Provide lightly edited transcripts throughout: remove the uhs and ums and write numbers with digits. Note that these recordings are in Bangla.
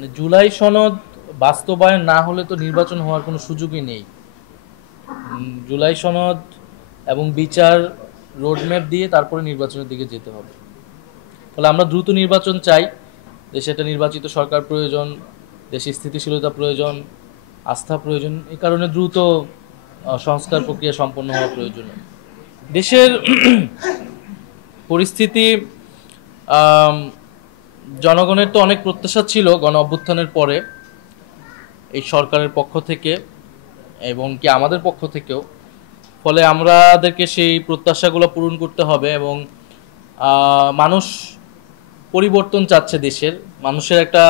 জুলাই সনদ বাস্তবায়ন না হলে তো নির্বাচন হওয়ার কোনো সুযোগই নেই। জুলাই সনদ এবং বিচার রোডম্যাপ দিয়ে তারপরে নির্বাচনের দিকে যেতে হবে। ফলে আমরা দ্রুত নির্বাচন চাই। দেশে একটা নির্বাচিত সরকার প্রয়োজন, দেশে স্থিতিশীলতা প্রয়োজন, আস্থা প্রয়োজন। এই কারণে দ্রুত সংস্কার প্রক্রিয়া সম্পন্ন হওয়া প্রয়োজন। দেশের পরিস্থিতি, জনগণের তো অনেক প্রত্যাশা ছিল গণ অভ্যুত্থানের পরে এই সরকারের পক্ষ থেকে এবং কি আমাদের পক্ষ থেকেও। ফলে আমাদেরকে সেই প্রত্যাশাগুলো পূরণ করতে হবে এবং মানুষ পরিবর্তন চাচ্ছে। দেশের মানুষের একটা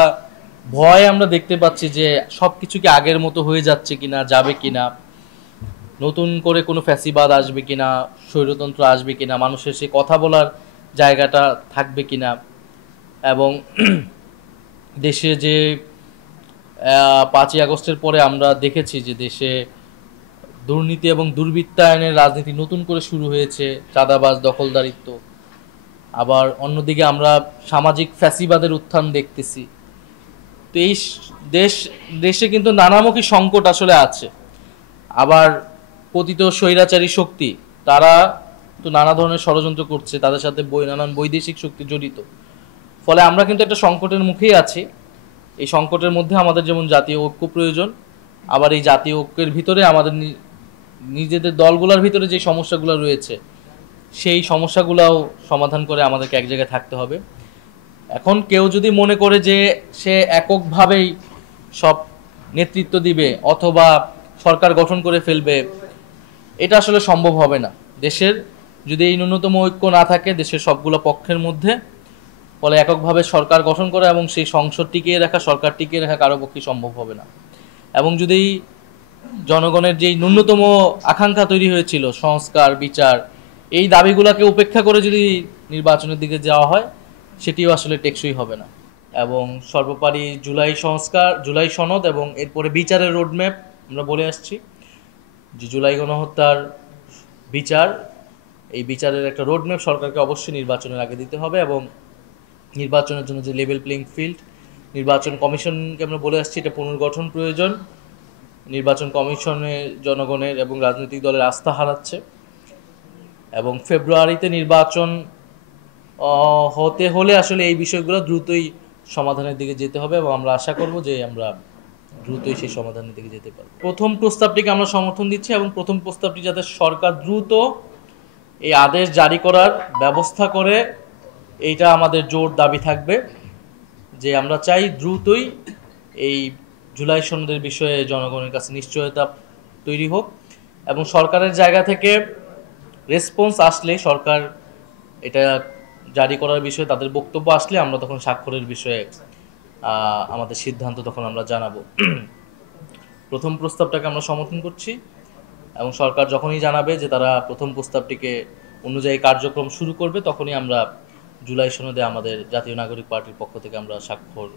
ভয় আমরা দেখতে পাচ্ছি যে সব কিছু কি আগের মতো হয়ে যাচ্ছে কিনা, যাবে কিনা, নতুন করে কোনো ফ্যাসিবাদ আসবে কিনা, স্বৈরতন্ত্র আসবে কিনা, মানুষের সেই কথা বলার জায়গাটা থাকবে কিনা। এবং দেশে যে 5ই আগস্টের পরে আমরা দেখেছি যে দেশে দুর্নীতি এবং দুর্বৃত্তায়নের রাজনীতি নতুন করে শুরু হয়েছে, চাঁদাবাজ, দখলদারিত্ব। আবার অন্যদিকে আমরা সামাজিক ফ্যাসিবাদের উত্থান দেখতেছি। তো এই দেশে কিন্তু নানামুখী সংকট আসলে আছে। আবার পতিত স্বৈরাচারী শক্তি, তারা তো নানা ধরনের ষড়যন্ত্র করছে, তাদের সাথে নানান বৈদেশিক শক্তি জড়িত। ফলে আমরা কিন্তু একটা সংকটের মুখেই আছি। এই সংকটের মধ্যে আমাদের যেমন জাতীয় ঐক্য প্রয়োজন, আবার এই জাতীয় ঐক্যের ভিতরে আমাদের নিজেদের দলগুলোর ভিতরে যে সমস্যাগুলো রয়েছে সেই সমস্যাগুলোও সমাধান করে আমাদেরকে এক জায়গায় থাকতে হবে। এখন কেউ যদি মনে করে যে সে এককভাবেই সব নেতৃত্ব দিবে অথবা সরকার গঠন করে ফেলবে, এটা আসলে সম্ভব হবে না। দেশের যদি এই ন্যূনতম ঐক্য না থাকে দেশের সবগুলো পক্ষের মধ্যে, ফলে এককভাবে সরকার গঠন করা এবং সেই সংসদ টিকিয়ে রাখা, সরকার টিকিয়ে রাখা কারো পক্ষে সম্ভব হবে না। এবং যদি জনগণের যেই ন্যূনতম আকাঙ্ক্ষা তৈরি হয়েছিল, সংস্কার, বিচার, এই দাবিগুলোকে উপেক্ষা করে যদি নির্বাচনের দিকে যাওয়া হয়, সেটিও আসলে টেকসই হবে না। এবং সর্বোপরি জুলাই সনদ এবং এরপরে বিচারের রোডম্যাপ আমরা বলে আসছি যে জুলাই গণহত্যার বিচার, এই বিচারের একটা রোডম্যাপ সরকারকে অবশ্যই নির্বাচনের আগে দিতে হবে। এবং নির্বাচনের জন্য যে লেভেল প্লেইং ফিল্ড, নির্বাচন কমিশনকে আমরা বলে আসছি এটা পুনর্গঠন প্রয়োজন। নির্বাচন কমিশনে জনগণের এবং রাজনৈতিক দলের আস্থা হারাচ্ছে এবং ফেব্রুয়ারিতে নির্বাচন হতে হলে আসলে এই বিষয়গুলো দ্রুতই সমাধানের দিকে যেতে হবে এবং আমরা আশা করব যে আমরা দ্রুতই সেই সমাধানের দিকে যেতে পারব। প্রথম প্রস্তাবটিকে আমরা সমর্থন দিচ্ছি এবং প্রথম প্রস্তাবটি যাতে সরকার দ্রুত এই আদেশ জারি করার ব্যবস্থা করে, এইটা আমাদের জোর দাবি থাকবে যে আমরা চাই দ্রুতই এই জুলাই সনদের বিষয়ে জনগণের কাছে নিশ্চয়তা তৈরি হোক এবং সরকারের জায়গা থেকে রেসপন্স আসলে, সরকার এটা জারি করার বিষয়ে তাদের বক্তব্য আসলে আমরা তখন স্বাক্ষরের বিষয়ে আমাদের সিদ্ধান্ত তখন আমরা জানাবো। প্রথম প্রস্তাবটাকে আমরা সমর্থন করছি এবং সরকার যখনই জানাবে যে তারা প্রথম প্রস্তাবটিকে অনুযায়ী কার্যক্রম শুরু করবে, তখনই আমরা জুলাই সনদে আমাদের জাতীয় নাগরিক পার্টির পক্ষ থেকে আমরা স্বাক্ষর